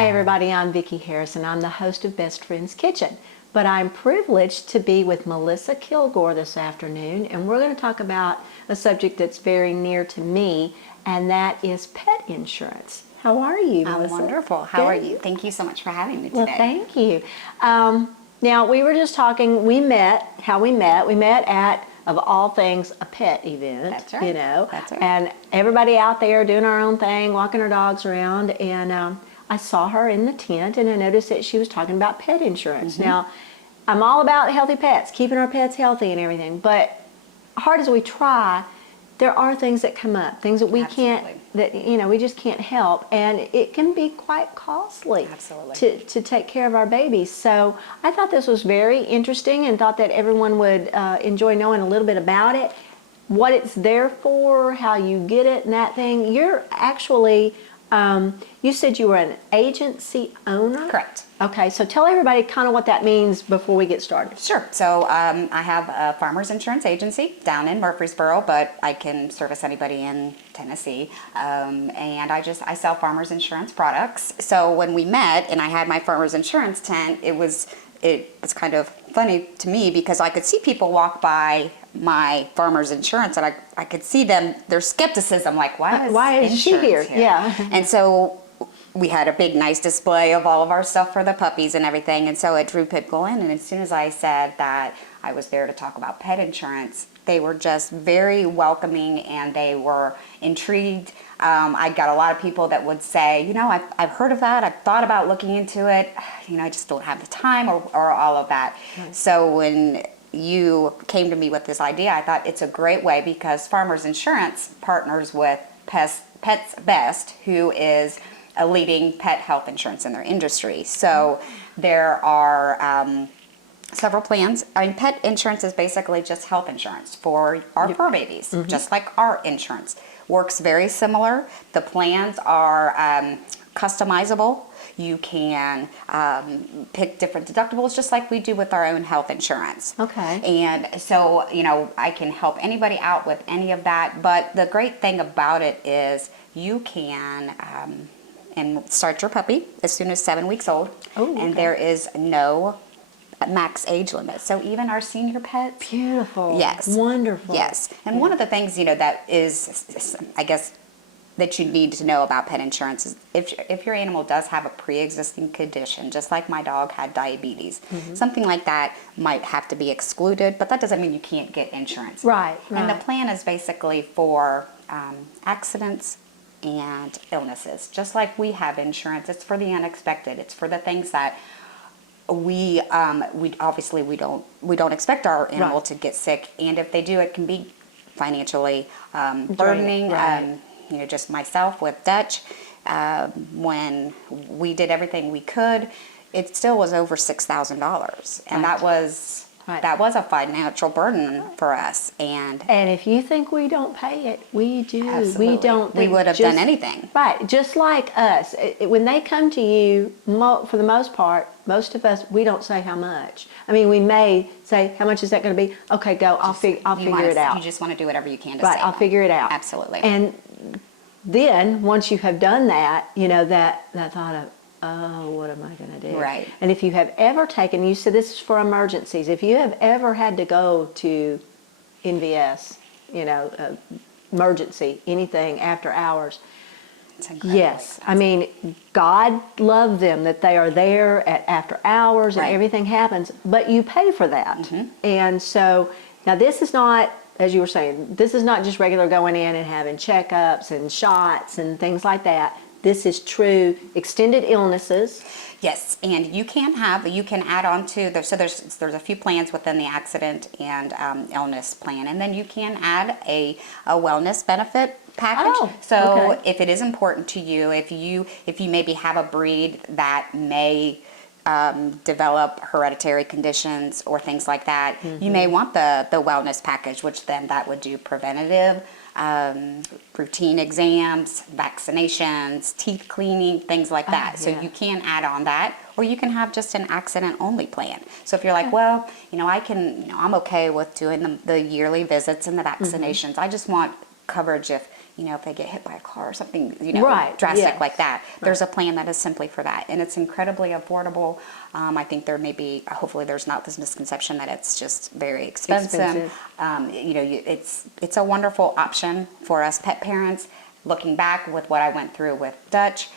Hi everybody, I'm Vicki Harrison. I'm the host of Best Friends Kitchen, but I'm privileged to be with Melissa Kilgore this afternoon, and we're going to talk about a subject that's very near to me, and that is pet insurance. How are you, Melissa? I'm wonderful. How are you? Thank you so much for having me today. Well, thank you. Now, we were just talking, we met at, of all things, a pet event. That's right. You know, That's right. And everybody out there doing our own thing, walking our dogs around, and I saw her in the tent, and I noticed that she was talking about pet insurance. Now, I'm all about healthy pets, keeping our pets healthy and everything, but hard as we try, there are things that come up, things that we can't, that we just can't help, and it can be quite costly. Absolutely. To take care of our babies. So I thought this was very interesting, and thought that everyone would enjoy knowing a little bit about it, what it's there for, how you get it, and that thing. You're actually, you said you were an agency owner? Correct. Okay, so tell everybody kind of what that means before we get started. Sure. So I have a farmer's insurance agency down in Murfreesboro, but I can service anybody in Tennessee. And I sell farmer's insurance products. So when we met and I had my farmer's insurance tent, it was kind of funny to me because I could see people walk by my farmer's insurance and I could see their skepticism, like, why is she here? Yeah. And so we had a big, nice display of all of our stuff for the puppies and everything, and so it drew people in. And as soon as I said that I was there to talk about pet insurance, they were just very welcoming and they were intrigued. I got a lot of people that would say, I've heard of that, I've thought about looking into it, I just don't have the time or all of that. Right. So when you came to me with this idea, I thought it's a great way because Farmers Insurance partners with Pets Best, who is a leading pet health insurance in their industry. So there are several plans. I mean, pet insurance is basically just health insurance for our fur babies, just like our insurance. Works very similar. The plans are customizable. You can pick different deductibles just like we do with our own health insurance. Okay. And so, I can help anybody out with any of that. But the great thing about it is you can and start your puppy as soon as 7 weeks old. Oh, okay. And there is no max age limit. So even our senior pets. Beautiful. Yes. Wonderful. Yes. And one of the things, that is, I guess, that you need to know about pet insurance is if your animal does have a pre-existing condition, just like my dog had diabetes, something like that might have to be excluded, but that doesn't mean you can't get insurance. Right. And the plan is basically for accidents and illnesses. Just like we have insurance, it's for the unexpected. It's for the things that we obviously we don't expect our animal to get sick, and if they do, it can be financially burdening. Right. Just myself with Dutch, when we did everything we could, it still was over $6,000, and that was a financial burden for us. And if you think we don't pay it, we do. Absolutely. We don't. We would have done anything. Right, just like us. When they come to you, for the most part, most of us, we don't say how much. I mean, we may say, how much is that going to be? Okay, go. I'll figure it out. You just want to do whatever you can to save. Right, I'll figure it out. Absolutely. And then once you have done that, that thought of, oh, what am I going to do? Right. And if you have ever taken, you said this is for emergencies, if you have ever had to go to NVS, emergency, anything after hours, yes. I mean, God love them that they are there after hours and everything happens, but you pay for that. And so now this is not, as you were saying, this is not just regular going in and having checkups and shots and things like that. This is true extended illnesses. Yes, and you can add on to, so there's a few plans within the accident and illness plan, and then you can add a wellness benefit package. Oh, so okay. if it is important to you, if you maybe have a breed that may develop hereditary conditions or things like that, you may want the wellness package, which then that would do preventative, routine exams, vaccinations, teeth cleaning, things like that. So you can add on that, or you can have just an accident only plan. So if you're like, well, I'm okay with doing the yearly visits and the vaccinations. I just want coverage if, if they get hit by a car or something, Right, drastic yes. like that. There's a plan that is simply for that, and it's incredibly affordable. I think there may be, hopefully there's not this misconception that it's just very expensive. It's a wonderful option for us pet parents. Looking back with what I went through with Dutch,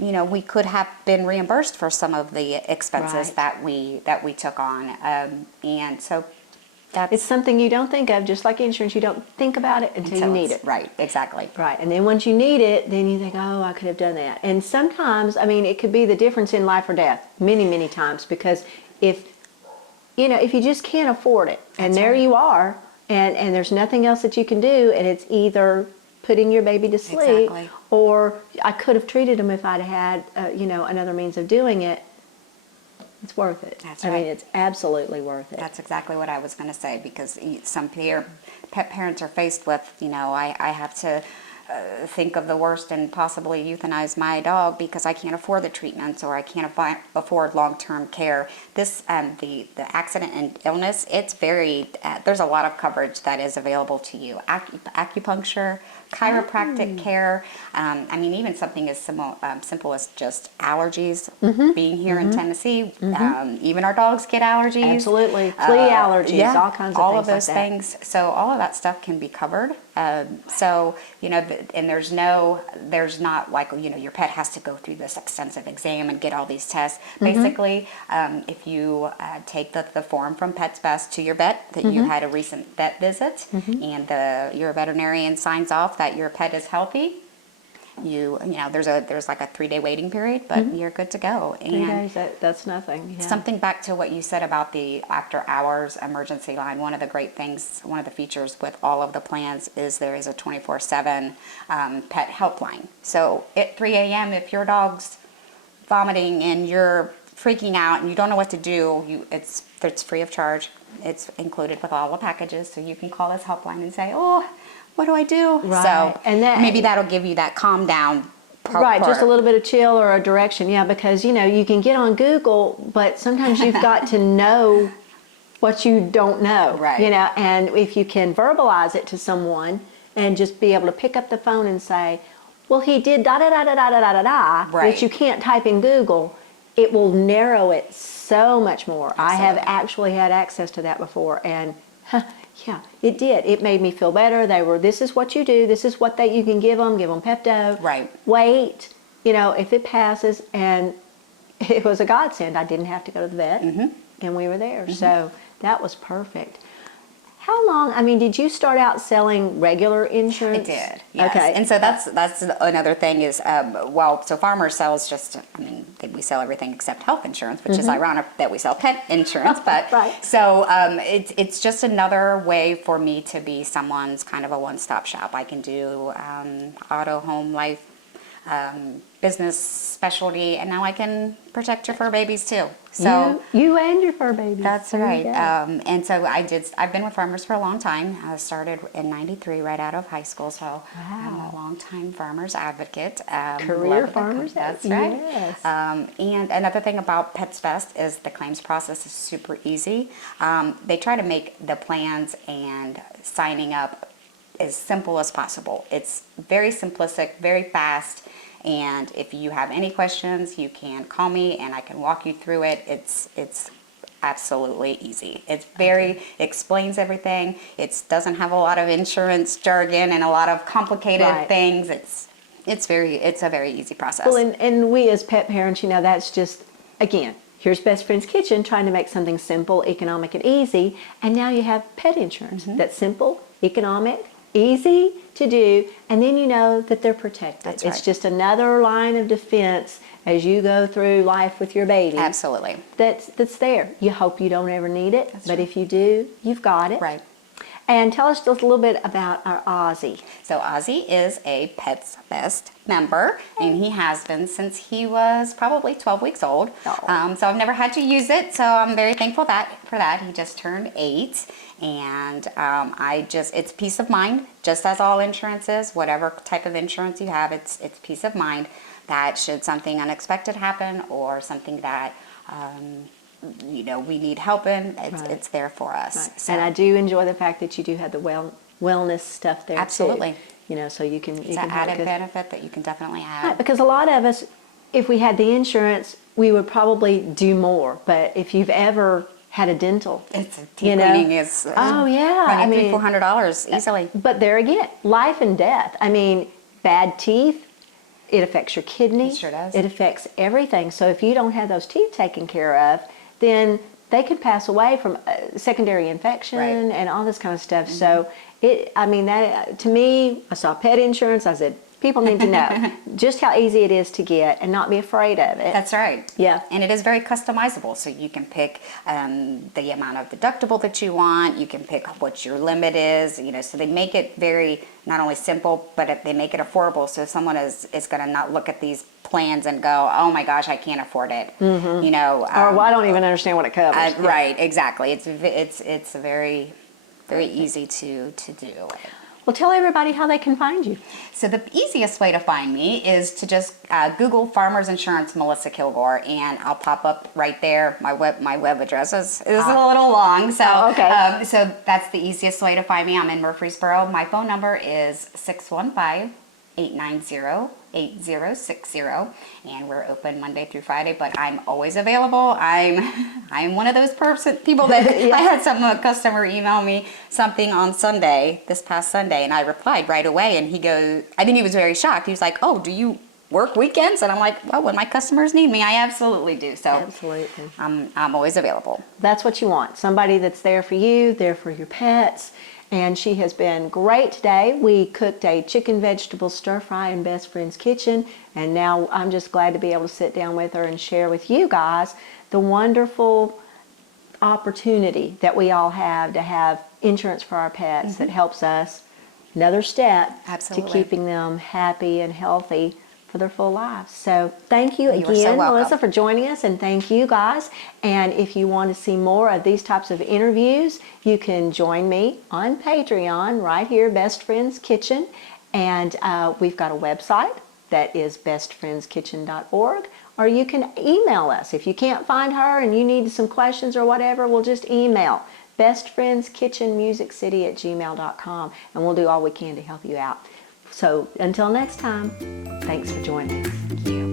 we could have been reimbursed for some of the expenses Right. that we took on, and so It's something you don't think of, just like insurance. You don't think about it until you need it. Right, exactly. Right, and then once you need it, then you think, oh, I could have done that. And sometimes, I mean, it could be the difference in life or death, many, many times, because if you just can't afford it, and That's there right. you are, and there's nothing else that you can do, and it's either putting your baby to sleep, Exactly. or I could have treated him if I'd had, another means of doing it. It's worth it. That's I mean, right. it's absolutely worth it. That's exactly what I was going to say, because some pet parents are faced with, I have to think of the worst and possibly euthanize my dog because I can't afford the treatments or I can't afford long-term care. The accident and illness, it's very, there's a lot of coverage that is available to you. Acupuncture, chiropractic care. Even something as simple as just allergies. Being here in Tennessee, even our dogs get allergies. Absolutely. Flea allergies, all kinds of all things of those like that. things. So all of that stuff can be covered. And there's not like, your pet has to go through this extensive exam and get all these tests. Basically, if you take the form from Pets Best to your vet that you had a recent vet visit, and your veterinarian signs off that your pet is healthy, there's like a 3-day waiting period, but you're good to go. 3 days, that's nothing. Yeah. Something back to what you said about the after hours emergency line. One of the great things, one of the features with all of the plans is there is a 24/7 pet helpline. So at 3 a.m. if your dog's vomiting and you're freaking out and you don't know what to do, it's free of charge. It's included with all the packages, so you can call this helpline and say, "Oh, what do I do?" Right. So And maybe that'll give you that calm down. Right, just a little bit of chill or a direction, yeah, because you can get on Google, but sometimes you've got to know what you don't know, Right. And if you can verbalize it to someone and just be able to pick up the phone and say, well, he did da da da da da da da da da, Right. which you can't type in Google, it will narrow it so much more. I have actually had access to that before, and yeah, it did. It made me feel better. This is what you do. This is what you can give them Pepto. Right. Wait, if it passes, and it was a godsend. I didn't have to go to the vet, and we were there. So that was perfect. How long, did you start out selling regular insurance? I did, yes. Okay. And so that's another thing is, so Farmers sells we sell everything except health insurance, which is ironic that we sell pet insurance, but Right. so it's just another way for me to be someone's kind of a one-stop shop. I can do auto, home, life, business specialty, and now I can protect your fur babies too. So you and your fur baby. that's There you right. go. And so I've been with Farmers for a long time. I started in '93 right out of high school, so I'm a long-time Farmers advocate. Career love the Farmers That's advocate. right. Yes. And another thing about Pets Best is the claims process is super easy. They try to make the plans and signing up as simple as possible. It's very simplistic, very fast. And if you have any questions, you can call me and I can walk you through it. It's absolutely easy. It's explains everything. It doesn't have a lot of insurance jargon and a lot of complicated Right. things. It's a very easy process. Well, and we as pet parents, that's just, again, here's Best Friend's Kitchen trying to make something simple, economic, and easy. And now you have pet insurance that's simple, economic, easy to do, and then you know that they're protected. That's It's right. just another line of defense as you go through life with your baby. Absolutely. That's there. You hope you don't ever need it, but if you do, you've got it. Right. And tell us just a little bit about our Ozzy. So Ozzy is a Pets Best member, and he has been since he was probably 12 weeks old. Oh. So I've never had to use it, so I'm very thankful for that. He just turned 8, and it's peace of mind, just as all insurance is. Whatever type of insurance you have, it's peace of mind that should something unexpected happen or something that we need help in, it's there for us. Right. So, And I do enjoy the fact that you do have the wellness stuff there Absolutely. too. You know, so you can It's an added benefit that you can definitely Right, have. because a lot of us, if we had the insurance, we would probably do more. But if you've ever had a dental, It's teeth you know, cleaning is oh yeah, I running mean, $400 easily. but there again, life and death. I mean, bad teeth, it affects your kidney. It sure does. It affects everything. So if you don't have those teeth taken care of, then they could pass away from secondary infection Right. and all this kind of stuff. So I mean, that to me, I saw pet insurance. I said, people need to know just how easy it is to get and not be afraid of it. That's right. Yeah. And it is very customizable. So you can pick the amount of deductible that you want. You can pick what your limit is. You know, so they make it very not only simple, but they make it affordable. So someone is going to not look at these plans and go, "Oh my gosh, I can't afford it." You know, Or well, I don't even understand what it covers. right? Exactly. It's very easy to do. Well, tell everybody how they can find you. So the easiest way to find me is to just Google Farmers Insurance Melissa Kilgore, and I'll pop up right there. My web address is a little long, so okay. So that's the easiest way to find me. I'm in Murfreesboro. My phone number is 615-890-8060, and we're open Monday through Friday. But I'm always available. I'm one of those people that I had a customer email me something on Sunday, this past Sunday, and I replied right away. And he goes, I think he was very shocked. He was like, "Oh, do you work weekends?" And I'm like, "Well, when my customers need me, I absolutely do." So Absolutely. I'm always available. That's what you want. Somebody that's there for you, there for your pets. And she has been great today. We cooked a chicken vegetable stir fry in Best Friend's Kitchen, and now I'm just glad to be able to sit down with her and share with you guys the wonderful opportunity that we all have to have insurance for our pets that helps us another step Absolutely. to keeping them happy and healthy for their full lives. So thank you You are so again, welcome. Melissa, for joining us, and thank you guys. And if you want to see more of these types of interviews, you can join me on Patreon right here, Best Friends Kitchen. And we've got a website that is bestfriendskitchen.org, or you can email us. If you can't find her and you need some questions or whatever, we'll just email bestfriendskitchenmusiccity@gmail.com, and we'll do all we can to help you out. So until next time, thanks for joining us. Thank you.